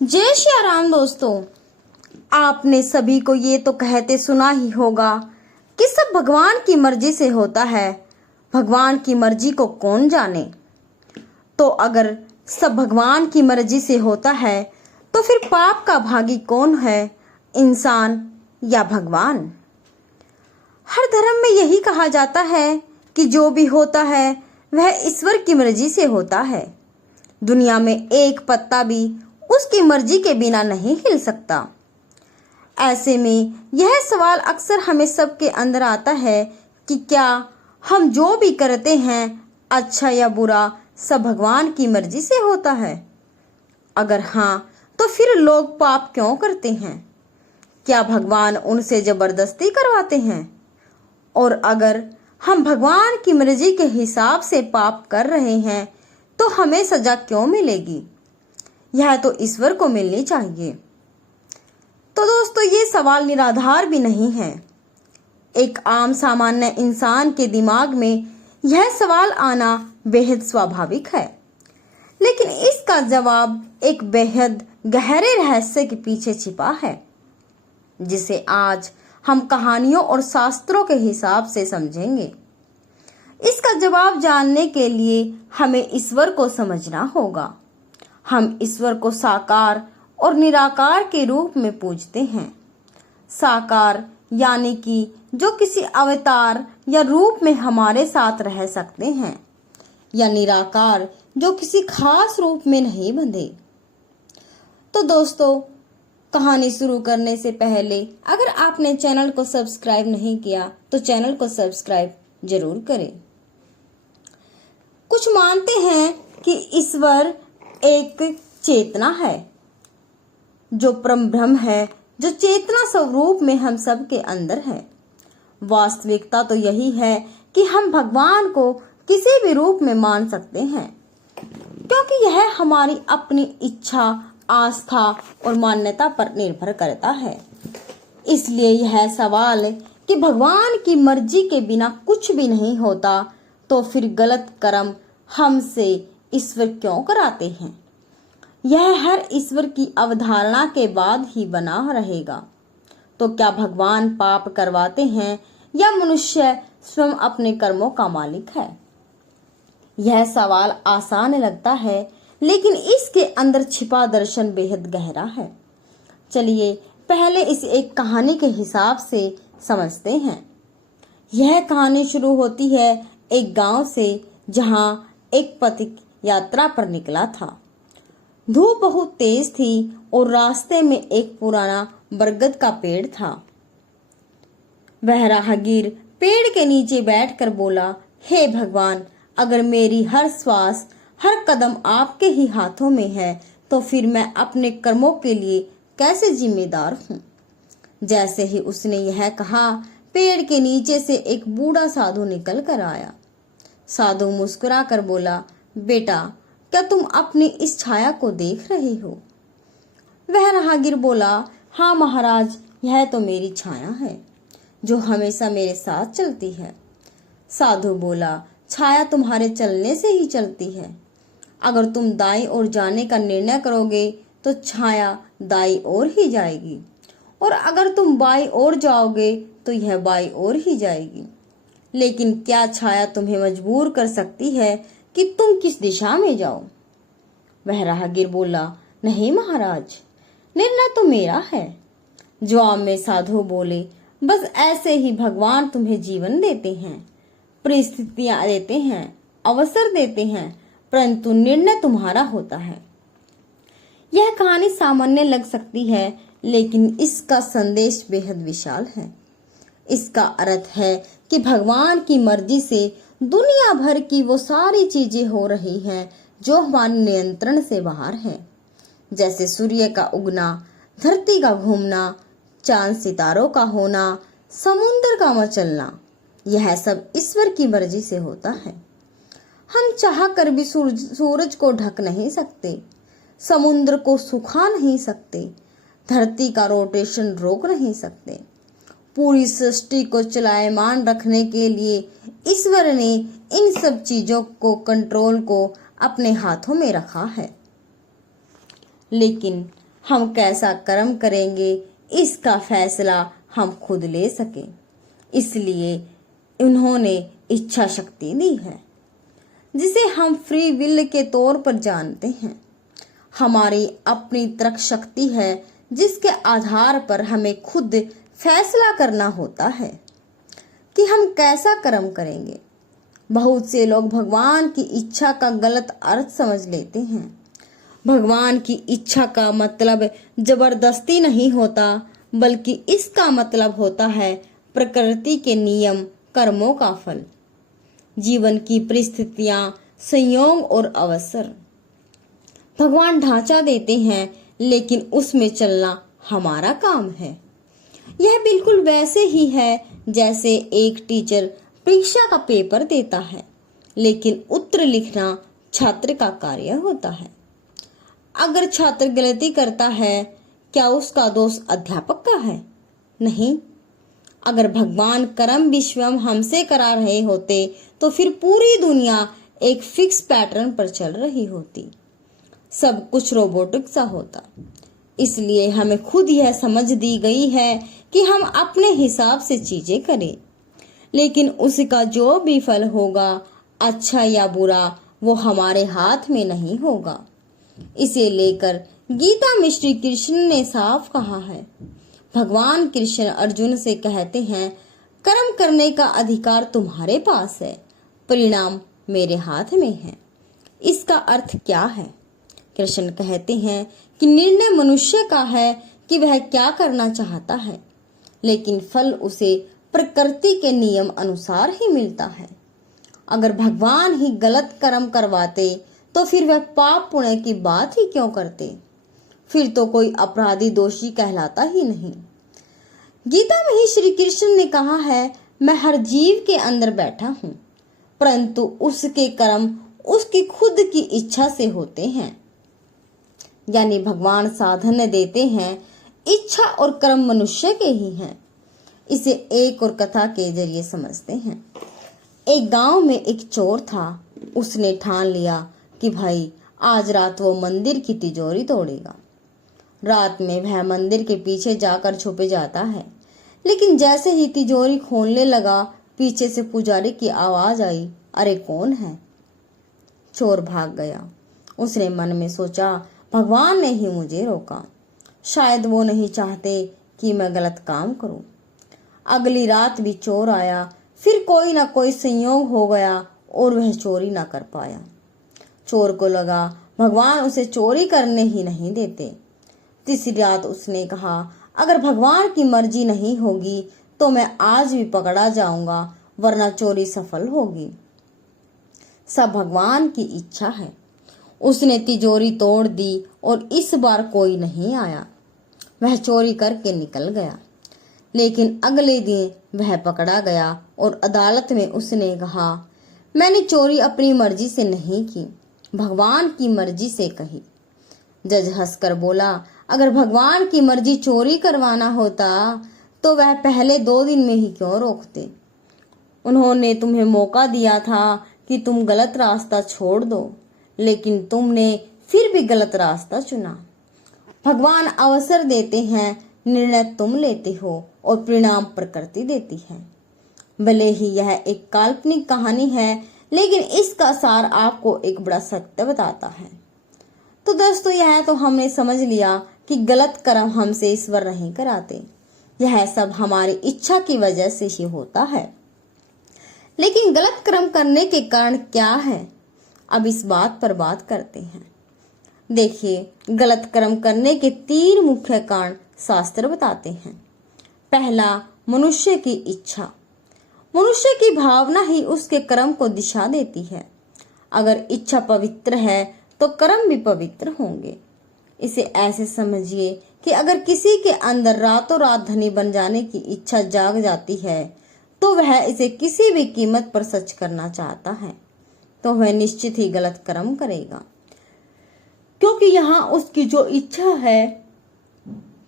जय श्री राम दोस्तों। आपने सभी को ये तो कहते सुना ही होगा कि सब भगवान की मर्जी से होता है, भगवान की मर्जी को कौन जाने। तो अगर सब भगवान की मर्जी से होता है तो फिर पाप का भागी कौन है, इंसान या भगवान? हर धर्म में यही कहा जाता है कि जो भी होता है वह ईश्वर की मर्जी से होता है। दुनिया में एक पत्ता भी उसकी मर्जी के बिना नहीं हिल सकता। ऐसे में यह सवाल अक्सर हमें सबके अंदर आता है कि क्या हम जो भी करते हैं, अच्छा या बुरा, सब भगवान की मर्जी से होता है? अगर हाँ, तो फिर लोग पाप क्यों करते हैं? क्या भगवान उनसे जबरदस्ती करवाते हैं? और अगर हम भगवान की मर्जी के हिसाब से पाप कर रहे हैं तो हमें सजा क्यों मिलेगी? यह तो ईश्वर को मिलनी चाहिए। तो दोस्तों, ये सवाल निराधार भी नहीं है। एक आम सामान्य इंसान के दिमाग में यह सवाल आना बेहद स्वाभाविक है, लेकिन इसका जवाब एक बेहद गहरे रहस्य के पीछे छिपा है, जिसे आज हम कहानियों और शास्त्रों के हिसाब से समझेंगे। इसका जवाब जानने के लिए हमें ईश्वर को समझना होगा। हम ईश्वर को साकार और निराकार के रूप में पूजते हैं। साकार यानी कि जो किसी अवतार या रूप में हमारे साथ रह सकते हैं, या निराकार जो किसी खास रूप में नहीं बंधे। तो दोस्तों, कहानी शुरू करने से पहले अगर आपने चैनल को सब्सक्राइब नहीं किया तो चैनल को सब्सक्राइब जरूर करें। कुछ मानते हैं कि ईश्वर एक चेतना है, जो परम ब्रह्म है, जो चेतना स्वरूप में हम सब के अंदर है। वास्तविकता तो यही है कि हम भगवान को किसी भी रूप में मान सकते हैं, क्योंकि यह हमारी अपनी इच्छा, आस्था और मान्यता पर निर्भर करता है। इसलिए यह सवाल कि भगवान की मर्जी के बिना कुछ भी नहीं होता, तो फिर गलत कर्म हमसे ईश्वर क्यों कराते हैं, यह हर ईश्वर की अवधारणा के बाद ही बना रहेगा। तो क्या भगवान पाप करवाते हैं या मनुष्य स्वयं अपने कर्मों का मालिक है? यह सवाल आसान लगता है, लेकिन इसके अंदर छिपा दर्शन बेहद गहरा है। चलिए पहले इसे एक कहानी के हिसाब से समझते हैं। यह कहानी शुरू होती है एक गांव से, जहां एक पथिक यात्रा पर निकला था। धूप बहुत तेज थी और रास्ते में एक पुराना बरगद का पेड़ था। वह राहगीर पेड़ के नीचे बैठकर बोला, हे भगवान, अगर मेरी हर श्वास, हर कदम आपके ही हाथों में है तो फिर मैं अपने कर्मों के लिए कैसे जिम्मेदार हूँ? जैसे ही उसने यह कहा, पेड़ के नीचे से एक बूढ़ा साधु निकल कर आया। साधु मुस्कुरा कर बोला, बेटा, क्या तुम अपनी इस छाया को देख रहे हो? वह राहगीर बोला, हाँ महाराज, यह तो मेरी छाया है, जो हमेशा मेरे साथ चलती है। साधु बोला, छाया तुम्हारे चलने से ही चलती है। अगर तुम दाईं ओर जाने का निर्णय करोगे तो छाया दाईं ओर ही जाएगी, और अगर तुम बाईं ओर जाओगे तो यह बाईं ओर ही जाएगी। लेकिन क्या छाया तुम्हें मजबूर कर सकती है कि तुम किस दिशा में जाओ? वह राहगीर बोला, नहीं महाराज, निर्णय तो मेरा है। जवाब में साधु बोले, बस ऐसे ही भगवान तुम्हें जीवन देते हैं, परिस्थितियां देते हैं, अवसर देते हैं, परंतु निर्णय तुम्हारा होता है। यह कहानी सामान्य लग सकती है, लेकिन इसका संदेश बेहद विशाल है। इसका अर्थ है कि भगवान की मर्जी से दुनिया भर की वो सारी चीजें हो रही हैं जो हमारे नियंत्रण से बाहर हैं, जैसे सूर्य का उगना, धरती का घूमना, चांद सितारों का होना, समुद्र का मचलना। यह सब ईश्वर की मर्जी से होता है। हम चाह कर भी सूरज को ढक नहीं सकते, समुद्र को सुखा नहीं सकते, धरती का रोटेशन रोक नहीं सकते। पूरी सृष्टि को चलायमान रखने के लिए ईश्वर ने इन सब चीजों को, कंट्रोल को अपने हाथों में रखा है। लेकिन हम कैसा कर्म करेंगे इसका फैसला हम खुद ले सकें, इसलिए उन्होंने इच्छा शक्ति दी है, जिसे हम फ्री विल के तौर पर जानते हैं। हमारी अपनी तर्क शक्ति है जिसके आधार पर हमें खुद फैसला करना होता है कि हम कैसा कर्म करेंगे। बहुत से लोग भगवान की इच्छा का गलत अर्थ समझ लेते हैं। भगवान की इच्छा का मतलब जबरदस्ती नहीं होता, बल्कि इसका मतलब होता है प्रकृति के नियम, कर्मों का फल, जीवन की परिस्थितियां, संयोग और अवसर। भगवान ढांचा देते हैं, लेकिन उसमें चलना हमारा काम है। यह बिल्कुल वैसे ही है जैसे एक टीचर परीक्षा का पेपर देता है, लेकिन उत्तर लिखना छात्र का कार्य होता है। अगर छात्र गलती करता है, क्या उसका दोष अध्यापक का है? नहीं। अगर भगवान कर्म भी स्वयं हमसे करा रहे होते तो फिर पूरी दुनिया एक फिक्स पैटर्न पर चल रही होती, सब कुछ रोबोटिक सा होता। इसलिए हमें खुद यह समझ दी गई है कि हम अपने हिसाब से चीजें करें, लेकिन उसका जो भी फल होगा, अच्छा या बुरा, वो हमारे हाथ में नहीं होगा। इसे लेकर गीता में श्री कृष्ण ने साफ कहा है। भगवान कृष्ण अर्जुन से कहते हैं, कर्म करने का अधिकार तुम्हारे पास है, परिणाम मेरे हाथ में है। इसका अर्थ क्या है? कृष्ण कहते हैं कि निर्णय मनुष्य का है कि वह क्या करना चाहता है, लेकिन फल उसे प्रकृति के नियम अनुसार ही मिलता है। अगर भगवान ही गलत कर्म करवाते तो फिर वह पाप पुण्य की बात ही क्यों करते? फिर तो कोई अपराधी दोषी कहलाता ही नहीं। गीता में ही श्री कृष्ण ने कहा है, मैं हर जीव के अंदर बैठा हूँ, परंतु उसके कर्म उसकी खुद की इच्छा से होते हैं। यानी भगवान साधन देते हैं, इच्छा और कर्म मनुष्य के ही हैं। इसे एक और कथा के जरिए समझते हैं। एक गांव में एक चोर था। उसने ठान लिया कि भाई आज रात वो मंदिर की तिजोरी तोड़ेगा। रात में वह मंदिर के पीछे जाकर छुप जाता है, लेकिन जैसे ही तिजोरी खोलने लगा, पीछे से पुजारी की आवाज आई, अरे कौन है? चोर भाग गया। उसने मन में सोचा, भगवान ने ही मुझे रोका, शायद वो नहीं चाहते कि मैं गलत काम करूं। अगली रात भी चोर आया, फिर कोई ना कोई संयोग हो गया और वह चोरी ना कर पाया। चोर को लगा भगवान उसे चोरी करने ही नहीं देते। तीसरी रात उसने कहा, अगर भगवान की मर्जी नहीं होगी तो मैं आज भी पकड़ा जाऊंगा, वरना चोरी सफल होगी। सब भगवान की इच्छा है। उसने तिजोरी तोड़ दी और इस बार कोई नहीं आया। वह चोरी करके निकल गया, लेकिन अगले दिन वह पकड़ा गया और अदालत में उसने कहा, मैंने चोरी अपनी मर्जी से नहीं की, भगवान की मर्जी से कही। जज हंसकर बोला, अगर भगवान की मर्जी चोरी करवाना होता तो वह पहले 2 दिन में ही क्यों रोकते? उन्होंने तुम्हें मौका दिया था कि तुम गलत रास्ता छोड़ दो, लेकिन तुमने फिर भी गलत रास्ता चुना। भगवान अवसर देते हैं, निर्णय तुम लेते हो और परिणाम प्रकृति देती है। भले ही यह एक काल्पनिक कहानी है, लेकिन इसका सार आपको एक बड़ा सत्य बताता है। तो दोस्तों, यह तो हमने समझ लिया कि गलत कर्म हमसे ईश्वर नहीं कराते, यह सब हमारी इच्छा की वजह से ही होता है। लेकिन गलत कर्म करने के कारण क्या है, अब इस बात पर बात करते हैं। देखिए, गलत कर्म करने के 3 मुख्य कारण शास्त्र बताते हैं। पहला, मनुष्य की इच्छा। मनुष्य की भावना ही उसके कर्म को दिशा देती है। अगर इच्छा पवित्र है तो कर्म भी पवित्र होंगे। इसे ऐसे समझिए कि अगर किसी के अंदर रातों रात धनी बन जाने की इच्छा जाग जाती है तो वह इसे किसी भी कीमत पर सच करना चाहता है, तो वह निश्चित ही गलत कर्म करेगा, क्योंकि यहाँ उसकी जो इच्छा है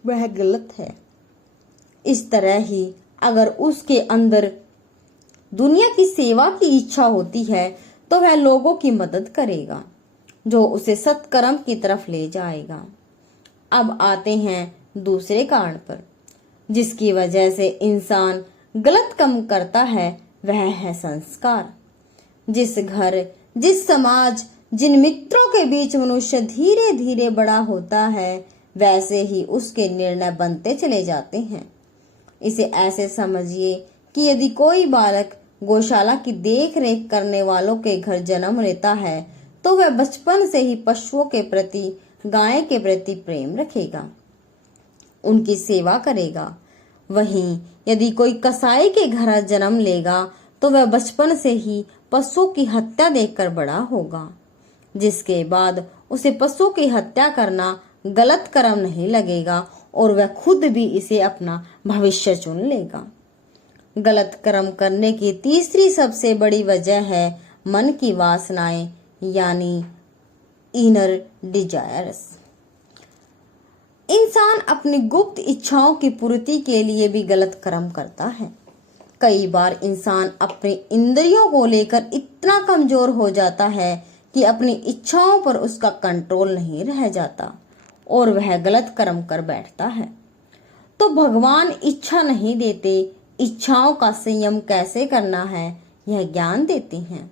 वह गलत है। इस तरह ही अगर उसके अंदर दुनिया की सेवा की इच्छा होती है तो वह लोगों की मदद करेगा, जो उसे सत्कर्म की तरफ ले जाएगा। अब आते हैं दूसरे कारण पर, जिसकी वजह से इंसान गलत काम करता है, वह है संस्कार। जिस घर, जिस समाज, जिन मित्रों के बीच मनुष्य धीरे धीरे बड़ा होता है, वैसे ही उसके निर्णय बनते चले जाते हैं। इसे ऐसे समझिए कि यदि कोई बालक गौशाला की देख रेख करने वालों के घर जन्म लेता है, तो वह बचपन से ही पशुओं के प्रति, गाय के प्रति प्रेम रखेगा, उनकी सेवा करेगा। वहीं यदि कोई कसाई के घर जन्म लेगा, तो वह बचपन से ही पशुओं की हत्या देखकर बड़ा होगा, जिसके बाद उसे पशुओं की हत्या करना गलत कर्म नहीं लगेगा और वह खुद भी इसे अपना भविष्य चुन लेगा। गलत कर्म करने की तीसरी सबसे बड़ी वजह है मन की वासनाएं, यानी इनर डिजायर्स। इंसान अपनी गुप्त इच्छाओं की पूर्ति के लिए भी गलत कर्म करता है। कई बार इंसान अपने इंद्रियों को लेकर इतना कमजोर हो जाता है कि अपनी इच्छाओं पर उसका कंट्रोल नहीं रह जाता और वह गलत कर्म कर बैठता है। तो भगवान इच्छा नहीं देते, इच्छाओं का संयम कैसे करना है यह ज्ञान देते हैं।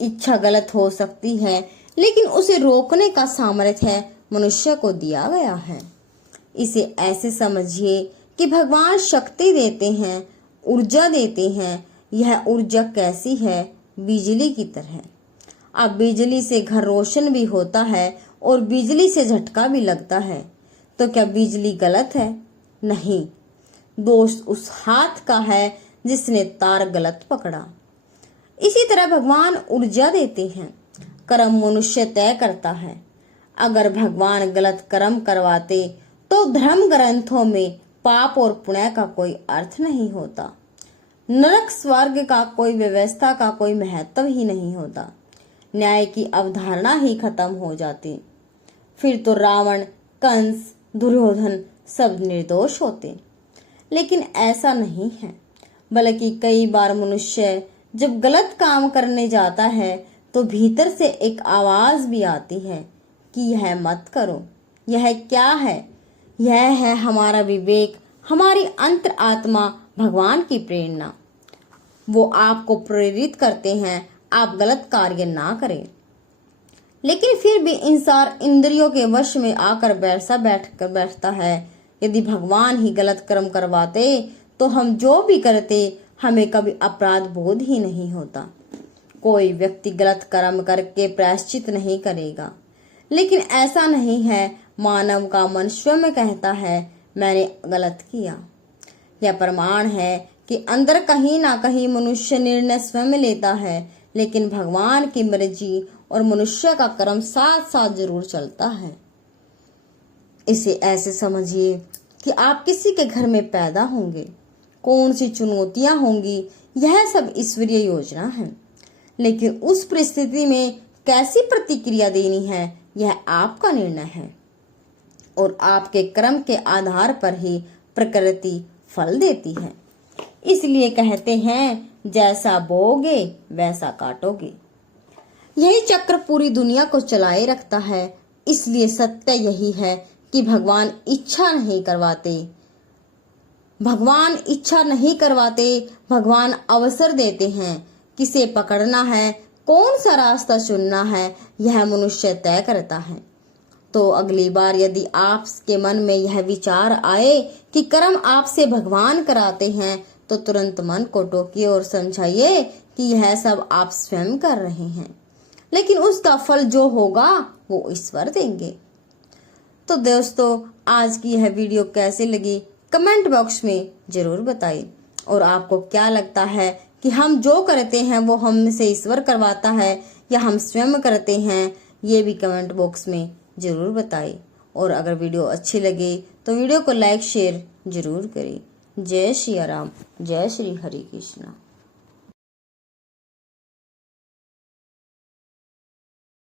इच्छा गलत हो सकती है, लेकिन उसे रोकने का सामर्थ्य मनुष्य को दिया गया है। इसे ऐसे समझिए कि भगवान शक्ति देते हैं, ऊर्जा देते हैं। यह ऊर्जा कैसी है? बिजली की तरह। अब बिजली से घर रोशन भी होता है और बिजली से झटका भी लगता है, तो क्या बिजली गलत है? नहीं, दोष उस हाथ का है जिसने तार गलत पकड़ा। इसी तरह भगवान ऊर्जा देते हैं, कर्म मनुष्य तय करता है। अगर भगवान गलत कर्म करवाते तो धर्म ग्रंथों में पाप और पुण्य का कोई अर्थ नहीं होता। नरक स्वर्ग का कोई व्यवस्था का कोई महत्व ही नहीं होता। न्याय की अवधारणा ही खत्म हो जाती। फिर तो रावण, कंस, दुर्योधन सब निर्दोष होते। लेकिन ऐसा नहीं है, बल्कि कई बार मनुष्य जब गलत काम करने जाता है तो भीतर से एक आवाज भी आती है कि यह मत करो। यह क्या है? यह है हमारा विवेक, हमारी अंतर आत्मा, भगवान की प्रेरणा। वो आपको प्रेरित करते हैं आप गलत कार्य ना करें। लेकिन फिर भी इंसान इंद्रियों के वश में आकर बैठता है। यदि भगवान ही गलत कर्म करवाते तो हम जो भी करते हमें कभी अपराध बोध ही नहीं होता। कोई व्यक्ति गलत कर्म करके प्रायश्चित नहीं करेगा, लेकिन ऐसा नहीं है। मानव का मन स्वयं कहता है मैंने गलत किया। यह प्रमाण है कि अंदर कहीं ना कहीं मनुष्य निर्णय स्वयं लेता है, लेकिन भगवान की मर्जी और मनुष्य का कर्म साथ साथ जरूर चलता है। इसे ऐसे समझिए कि आप किसी के घर में पैदा होंगे, कौन सी चुनौतियां होंगी, यह सब ईश्वरीय योजना है। लेकिन उस परिस्थिति में कैसी प्रतिक्रिया देनी है यह आपका निर्णय है और आपके कर्म के आधार पर ही प्रकृति फल देती है। इसलिए कहते हैं जैसा बोओगे वैसा काटोगे। यही चक्र पूरी दुनिया को चलाए रखता है। इसलिए सत्य यही है कि भगवान इच्छा नहीं करवाते। भगवान अवसर देते हैं। किसे पकड़ना है, कौन सा रास्ता चुनना है, यह मनुष्य तय करता है। तो अगली बार यदि आपके मन में यह विचार आए कि कर्म आपसे भगवान कराते हैं, तो तुरंत मन को टोकिए और समझाइए कि यह सब आप स्वयं कर रहे हैं, लेकिन उसका फल जो होगा वो ईश्वर देंगे। तो दोस्तों, आज की यह वीडियो कैसे लगी कमेंट बॉक्स में जरूर बताइए। और आपको क्या लगता है कि हम जो करते हैं वो हमसे ईश्वर करवाता है या हम स्वयं करते हैं, ये भी कमेंट बॉक्स में जरूर बताइए। और अगर वीडियो अच्छी लगे तो वीडियो को लाइक शेयर जरूर करें। जय श्री राम, जय श्री हरि कृष्णा।